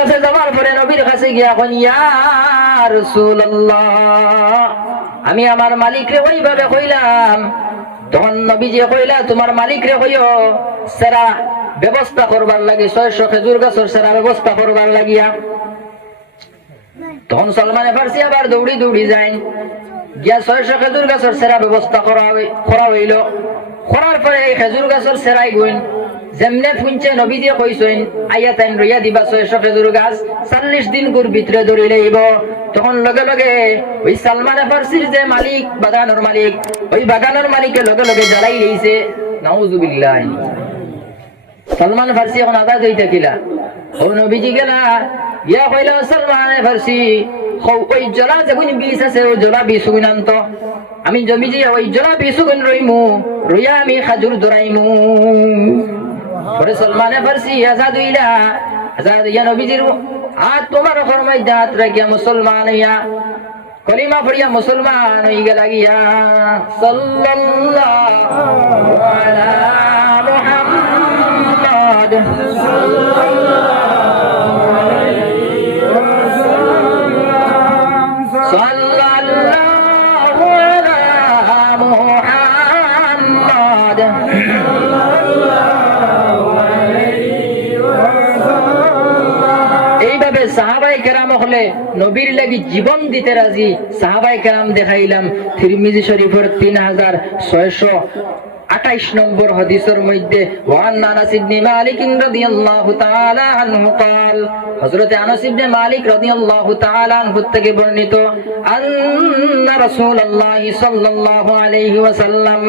কাছে যাওয়ার পরে নবীর কাছে গিয়া কই ইয়া রাসূলুল্লাহ আমি আমার মালিকরে ওইভাবে কইলাম। তখন নবীজি কইলা তোমার মালিকরে কইও সেরা ব্যবস্থা করবার লাগে 600 খেজুর গাছের সেরা ব্যবস্থা করবার লাগিয়া। তখন সলমানে ফার্সি আবার দৌড়ি দৌড়ি যায় গিয়া 600 খেজুর গাছের সেরা ব্যবস্থা করা হইল। করার পরে এই খেজুর গাছের সেরাই গইন যেমনে ফুনছে নবীজি কইছেন আইয়া তাইন রইয়া দিবা 600 খেজুর গাছ 40 দিন গুর ভিতরে ধরে লইব। তখন লগে লগে ওই সালমানে ফার্সির যে মালিক বাগানের মালিক ওই বাগানের মালিকের লগে লগে জ্বালাই লইছে। নাউজুবিল্লাহ। সালমান ফার্সি এখন আজাদ হইতে কিলা ও নবীজি গেলা ইয়া কইলা সালমানে ফার্সি ওই জলা যখন বিষ আছে ওই জলা বিষ গুণান্ত আমি জমিজি ওই জলা বিষ গুণ রইমু রইয়া আমি খাজুর ধরাইমু। পরে সালমানে ফার্সি আজাদ হইলা আজাদ ইয়া নবীজির আর তোমার ফরমাই দাঁত রাখিয়া মুসলমান হইয়া কলিমা পড়িয়া মুসলমান হই গেলা গিয়া। সাল্লাল্লাহু আলা মুহাম্মাদ এইভাবে সাহাবায়ে কেরাম হলে নবীর লাগি জীবন দিতে রাজি সাহাবায়ে কেরাম দেখাইলাম। তিরমিজি শরীফের 3628 নম্বর হাদিসের মধ্যে ওয়ান আনাস ইবনে মালিক রাদিয়াল্লাহু তাআলা আনহু قال হযরত আনাস ইবনে মালিক রাদিয়াল্লাহু তাআলা আনহু থেকে বর্ণিত আন্না রাসূলুল্লাহ সাল্লাল্লাহু আলাইহি ওয়াসাল্লাম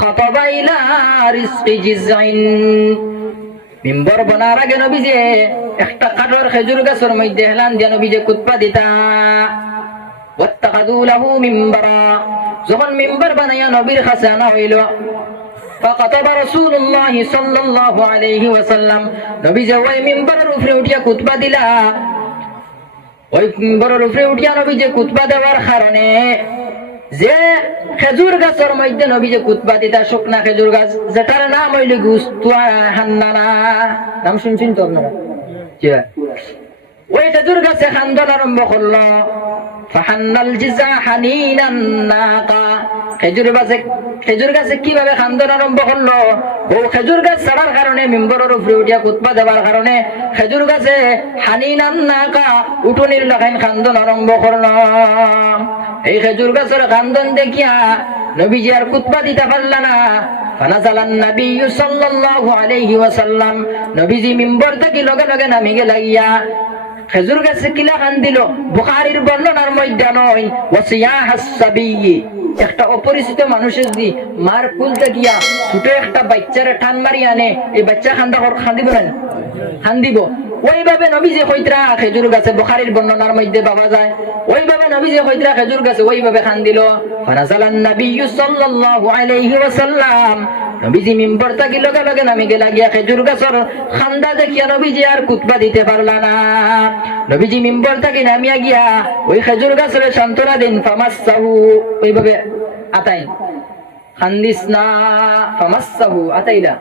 খাতাবা ইলা রিজকি জিজাইন মিম্বর বানার আগে নবীজি একটা কাঠের খেজুর গাছের মধ্যে হেলান দিয়ে নবীজি খুতবা দিতা। ওয়াত্তাখাযু লাহু মিম্বারা যখন মিম্বার বানাইয়া নবীর কাছে আনা হইল ফাকাতাবা রাসূলুল্লাহ সাল্লাল্লাহু আলাইহি ওয়াসাল্লাম নবীজি ওই মিম্বারের উপরে উঠিয়া খুতবা দিলা। ওই মিম্বারের উপরে উঠিয়া নবীজি খুতবা দেওয়ার কারণে যে খেজুর গাছের মধ্যে নবীজি খুতবা দিতা শুকনা খেজুর গাছ যেটার নাম হইল গুস্তুয়া হান্নানা নাম শুনছেন তো আপনারা? ওই খেজুর গাছে খান্দন আরম্ভ করলো ফাহান্নাল জিজা হানিনান নাকা খেজুর গাছে কিভাবে খান্দন আরম্ভ করলো ও খেজুর গাছ ছাড়ার কারণে মিম্বরের উপরে উঠিয়া খুতবা দেওয়ার কারণে খেজুর গাছে হানিনান নাকা উঠোনির লাগাইন খান্দন আরম্ভ করলো। এই খেজুর গাছের খান্দন দেখিয়া নবীজি আর খুতবা দিতে পারল না। ফানাজালান নবী সাল্লাল্লাহু আলাইহি ওয়াসাল্লাম নবীজি মিম্বর থেকে লগে লগে নামি গেলা গিয়া খেজুর গাছে কিলা খান দিল বুখারীর বর্ণনার মধ্যে নয় ওয়াসিয়াহাস সাবিয়্যি একটা অপরিচিত মানুষের দি মার কুলতে গিয়া ছোট একটা বাচ্চারে টান মারি আনে এই বাচ্চা খান্দিব না খান্দিব ওইভাবে নবীজি কইতরা খেজুর গাছে বুখারীর বর্ণনার মধ্যে পাওয়া যায় ওইভাবে নবীজি কইতরা খেজুর গাছে ওইভাবে খান দিল। ফানাজালান নবী সাল্লাল্লাহু আলাইহি ওয়াসাল্লাম নবীজি মিম্বর থেকে লগে লগে নামি গেলা গিয়া খেজুর গাছের খান্দা দেখিয়া নবীজি আর খুতবা দিতে পারলা না। নবীজি মিম্বর থেকে নামিয়া গিয়া ওই খেজুর গাছের সান্ত্বনা দিন ফামাসসাহু ওইভাবে আতাই খান্দিস না ফামাসসাহু আতাইলা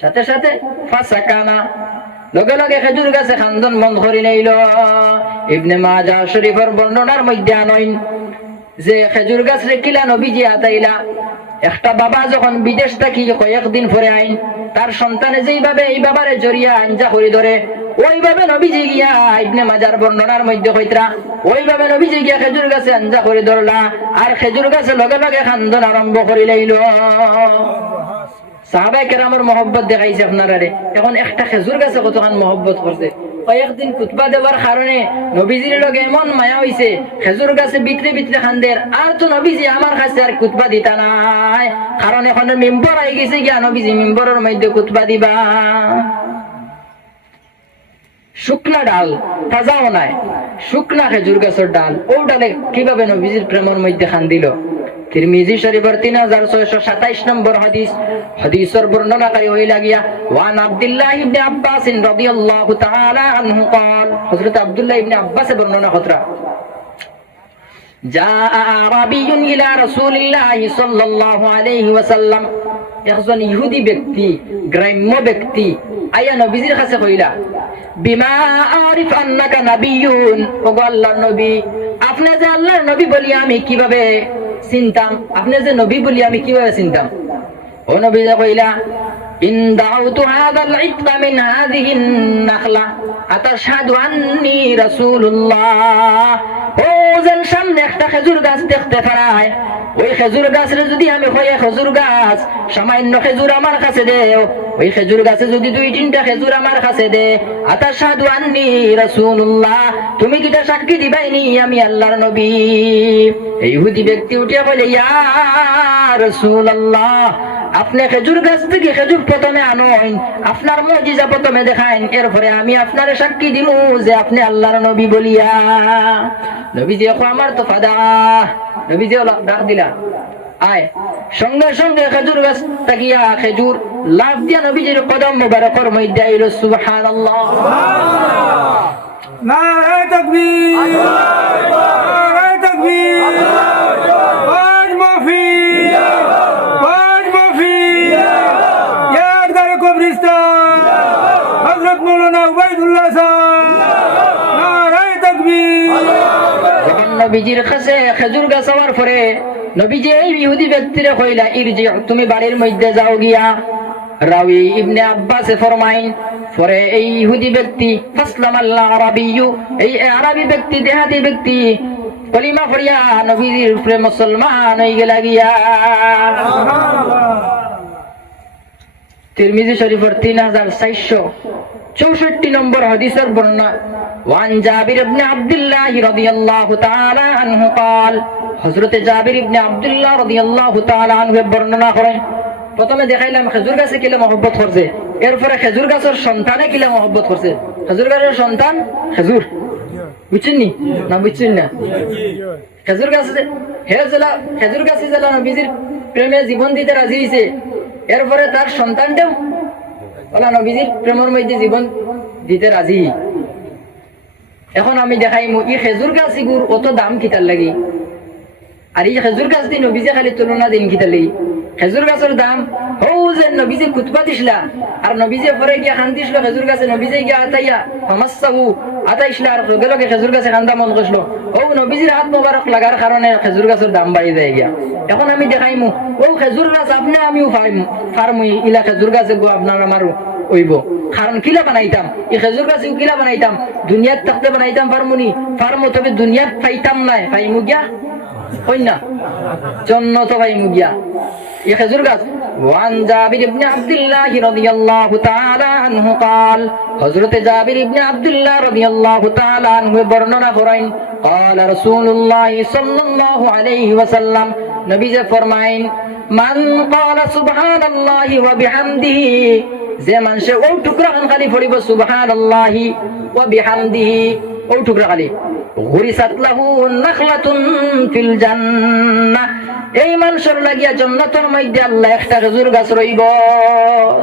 সাথে সাথে ফাসাকানা লগে লগে খেজুর গাছে খান্দন বন্ধ করে নিল। ইবনে মাজাহ শরীফের বর্ণনার মধ্যে আনইন যে খেজুর গাছ কিলা নবীজি আতাইলা একটা বাবা যখন বিদেশ থেকে কয়েকদিন পরে আইন তার সন্তানে যেইভাবে এই বাবারে জড়িয়া আঞ্জা করে ধরে ওইভাবে নবীজি গিয়া ইবনে মাজার বর্ণনার মধ্যে কইতরা ওইভাবে নবীজি গিয়া খেজুর গাছে আঞ্জা করে ধরলা আর খেজুর গাছে লগে লগে খান্দন আরম্ভ করে লইল। সাহাবায়ে কেরামের মহব্বত দেখাইছে আপনারা। এখন একটা খেজুর গাছে কতখান মহব্বত করছে। কয়েকদিন খুতবা দেওয়ার কারণে নবীজির লগে এমন মায়া হইছে খেজুর গাছে ভিতরে ভিতরে খান্দের আর তো নবীজি আমার কাছে আর খুতবা দিতা নাই কারণ এখন মিম্বর আই গেছে গিয়া নবীজি মিম্বরের মধ্যে খুতবা দিবা। শুকনা ডাল তাজাও নাই শুকনা খেজুর গাছের ডাল ও ডালে কিভাবে নবীজির প্রেমের মধ্যে খান দিল। তিরমিজি শরীফের 3627 নম্বর হাদিসের বর্ণনাকারী হইলা গিয়া ওয়ান আব্দুল্লাহ ইবনে আব্বাস রাদিয়াল্লাহু তাআলা আনহু قال হযরত আব্দুল্লাহ ইবনে আব্বাস বর্ণনা করা جاء أعرابي إلى رسول الله صلى الله عليه وسلم একজন ইহুদি ব্যক্তি, গ্রাম্য ব্যক্তি আইয়া নবীজির কাছে কইলা, বিমা আরিফ আন্নাকা নাবিয়্যুন, ওগো আল্লাহর নবী, আপনি যে আল্লাহর নবী বলি আমি কিভাবে চিনতাম? আপনি যে নবী বলি আমি কিভাবে চিনতাম? ও নবী কইলা, ইন দাউতু হাযাল ইতকা মিন হাযিহিন নাখলা আতাশহাদু আন্নী রাসূলুল্লাহ। ও যেন সামনে একটা খেজুর গাছ দেখতে পারায়, ওই খেজুর গাছের যদি আমি হয়ে খেজুর গাছ সামান্য খেজুর আমার কাছে দেও, ওই খেজুর গাছে যদি 2-3টা খেজুর আমার কাছে দে, আতাশহাদু আন্নী রাসূলুল্লাহ, তুমি কিটা সাক্ষী দিবাইনি আমি আল্লাহর নবী? এই ইহুদি ব্যক্তি উঠিয়া বলে, ইয়া রাসূলুল্লাহ, আপনি খেজুর গাছ থেকে খেজুর প্রথমে আনোইন, আপনার মুজিজা প্রথমে দেখাইন, এরপরে আমি আপনার সাক্ষী দিমু যে আপনি আল্লাহর নবী বলিয়া। নবীজি আমার তো ফাদা, নবীজি ডাক দিলা, আয়। সঙ্গে সঙ্গে খেজুর গাছ তাকিয়া খেজুর লাভ দিয়া নবীজির কদম মুবারকের মধ্যে আইল। সুবহানাল্লাহ, নারায়ে তাকবীর, নারায়ে তাকবীর, বাজ মাফি, বাজ মাফি, ইয়ারদার কবরিস্তান, হযরত মাওলানা উবাইদুল্লাহ সাহেব, নারায়ে তাকবীর। যখন নবীজির কাছে খেজুর গাছ হওয়ার পরে নবীজি এই ইহুদি ব্যক্তিরে কইলা, ইরজি, তুমি বাড়ির মধ্যে যাও গিয়া। রাওয়ী ইবনে আব্বাস ফরমাইন, পরে এই ইহুদি ব্যক্তি ফাসলামাল আরাবিয়্যু, এই আরবি ব্যক্তি, দেহাতি ব্যক্তি কলিমা পড়িয়া নবীজির উপরে মুসলমান হয়ে গেল গিয়া। তিরমিজি শরীফের 3464 নম্বর হাদিসের বর্ণনা, ওয়ান জাবির ইবনে আব্দুল্লাহ রাদিয়াল্লাহু তাআলা আনহু قال, হযরতে জাবির ইবনে আব্দুল্লাহ রাদিয়াল্লাহু তাআলা আনহু বর্ণনা করেন, প্রথমে দেখাইলাম খেজুর গাছে কিলা মহব্বত করছে, এরপরে খেজুর গাছের সন্তানে কিলা মহব্বত করছে। খেজুর গাছের সন্তান খেজুর, বুঝছেন নি না? বুঝছেন না? খেজুর গাছ খেজুর গাছে জেলা নবীজির প্রেমে জীবন দিতে রাজি হয়েছে, এরপরে তার সন্তানটাও ওলা নবীজির প্রেমের মধ্যে জীবন দিতে রাজি। এখন আমি দেখাইমু ই খেজুর গাছ ইগুর অত দাম কিতার লাগি, আর এই খেজুর গাছ দিয়ে নবীজে খালি তুলনা দিন কিতার লাগি। খেজুর গাছের দাম হৌ যে নবীজে খুতবা দিসলা, আর নবীজে পরে গিয়া খান দিসলো খেজুর গাছে, নবীজে গিয়া আতাইয়া সমস্যাহু আতাইসলা, আর লগে লগে খেজুর গাছে খান্দা মন করছিল। ও নবীজির হাত মোবারক লাগার কারণে খেজুর গাছের দাম বাড়ি যায় গিয়া। এখন আমি দেখাইমু ও খেজুর গাছ আপনি আমিও ফার্মুই ইলা খেজুর গাছে গো আপনার আমারও ওইব। কারণ কিলা বানাইতাম এই খেজুর গাছ কিলা বানাইতাম, দুনিয়াত থাকতে বানাইতাম ফার্মুনি, ফার্মু তবে দুনিয়াত পাইতাম নাই, পাইমু গিয়া হই না জন্নত পাইমু গিয়া এই খেজুর গাছ। ওয়ান জাবির ইবনে আব্দুল্লাহ রাদিয়াল্লাহু তাআলা আনহু قال, হযরতে জাবির ইবনে আব্দুল্লাহ রাদিয়াল্লাহু তাআলা আনহু বর্ণনা করেন, قال রাসূলুল্লাহ সাল্লাল্লাহু আলাইহি ওয়াসাল্লাম, নবী যে ফরমাইন, মান قال সুবহানাল্লাহি ওয়া বিহামদিহি, যে মানুষে ও টুকরা খালি পড়িব সুবহানাল্লাহি ওয়া বিহামদিহি, ও টুকরা খালি, গুরিসাত লাহু নাখলাতুন ফিল জান্নাহ, এই মানুষের লাগিয়া জান্নাতের মধ্যে আল্লাহ একটা খেজুর গাছ রইব।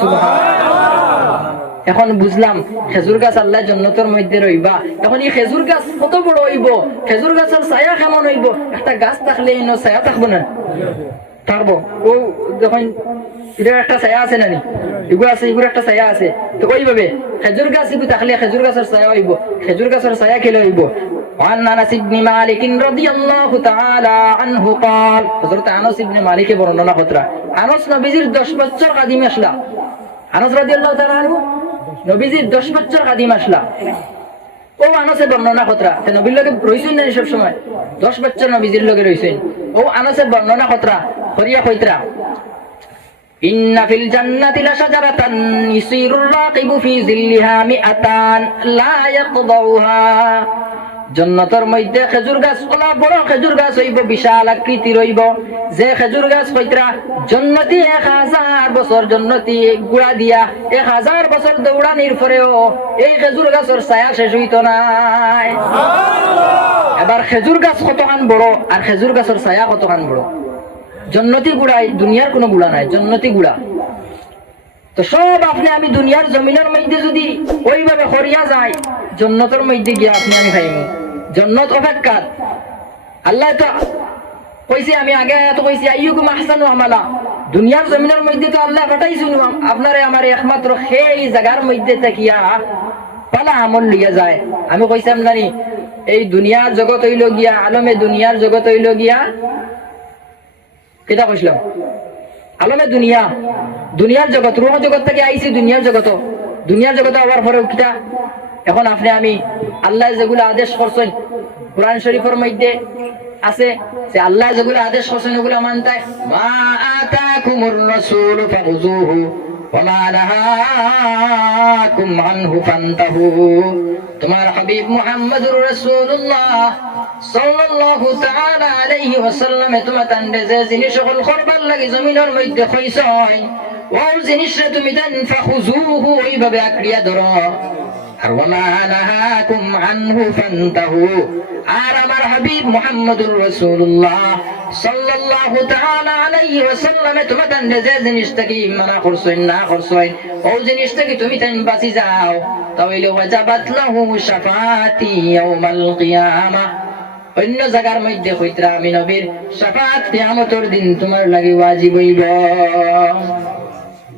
সুবহানাল্লাহ। এখন বুঝলাম খেজুর গাছ আল্লাহ জান্নাতের মধ্যে রইবা। এখন এই খেজুর গাছ কত বড় হইব, খেজুর গাছের ছায়া কেমন হইব? একটা গাছ থাকলে এনে ছায়া থাকবো না? থাকবো। ও যখন এটা একটা ছায়া আছে নানি, এগুলো আছে, এগুলো একটা ছায়া আছে, তো ওইভাবে খেজুর গাছ এগুলো থাকলে খেজুর গাছের ছায়া হইব, খেজুর গাছের ছায়া খেলে হইব। وعن انس بن مالك رضي الله تعالى عنه قال, হযরত আনাস ইবনে মালিক বর্ণনা করা, আনাস নবীজির 10 বছর খাদিম আসলা। আনাস রাদিয়াল্লাহু তাআলা আনহু নবীজির 10 বছর খাদিম আসলা। ও আনাসে বর্ণনা করা, তে নবীর লগে রইছেন না সব সময়, 10 বছর নবীজির লগে রইছেন। ও আনাসে বর্ণনা করা করিয়া কইতরা, ইন্না ফিল জান্নাতি লাশাজারাতান ইসিরুর রাকিবু ফি জিল্লিহা মিআতান লা ইয়াকদাউহা, জান্নাতের মধ্যে খেজুর গাছ, ওলা বড় খেজুর গাছ হইব, বিশাল আকৃতি রইব, যে খেজুর গাছ কইতরা জান্নাতি 1000 বছর জান্নাতি গুড়া দিয়া 1000 বছর দৌড়ানির পরেও এই খেজুর গাছের ছায়া শেষ হইত নাই। এবার খেজুর গাছ কতখান বড় আর খেজুর গাছের ছায়া কতখান বড়? জান্নাতি গুড়াই দুনিয়ার কোনো গুড়া নাই, জান্নাতি গুড়া। তো সব আপনি আমি দুনিয়ার জমিনের মধ্যে যদি ওইভাবে হরিয়া যায়, জান্নাতের মধ্যে গিয়া আপনি আমি খাইমু। জান্নাত অপেক্ষা আল্লাহ তো কইছে, আমি আগে তো কইছি আইয়ুকুম আহসানু আমালা, দুনিয়ার জমিনের মধ্যে তো আল্লাহ পাঠাইছিল আপনারে আমার একমাত্র সেই জায়গার মধ্যে থাকিয়া পালা আমল লিয়া যায়। আমি কইসাম জানি এই দুনিয়ার জগৎ হইল গিয়া আলমে দুনিয়ার জগৎ হইল গিয়া কেটা কইছিলাম আলমে দুনিয়া দুনিয়ার জগৎ রুহ জগৎ থেকে আইছি দুনিয়ার জগৎ হওয়ার পরেও কিটা এখন আপনি আমি আল্লাহ যেগুলো আদেশ করছেন কোরআন শরীফের মধ্যে আছে যে আল্লাহ যেগুলো আদেশ করছেন ওগুলো মানতে মা আতাকুমুর রাসূল ফাখুযুহু ওয়া মা নাহাকুম আনহু ফান্তাহু। তোমার হাবিব মুহাম্মদুর রাসূলুল্লাহ সাল্লাল্লাহু তাআলা আলাইহি ওয়াসাল্লাম তোমার যে জিনিস সকল করবার লাগি জমিনের মধ্যে কইছেন ও জিনিসটা তুমি দেন ফাখুযুহু এইভাবে আঁকড়িয়া ধরো আর ওয়া মা নাহাকুম আনহু ফান্তাহু। আর আমার হাবিব মুহাম্মদুর রাসূলুল্লাহ সাল্লাল্লাহু তাআলা আলাইহি ওয়াসাল্লাম তোমাদের যে জিনিসটাকে মানা করছেন না করছেন ও জিনিসটাকে তুমি তাই বাঁচি যাও তাহলে ওয়াজাবাত লাহু শাফাআতি ইয়াউমাল কিয়ামাহ। অন্য জায়গার মধ্যে কইতরা আমি নবীর শাফাআত কিয়ামতের দিন তোমার লাগি ওয়াজিব হইব।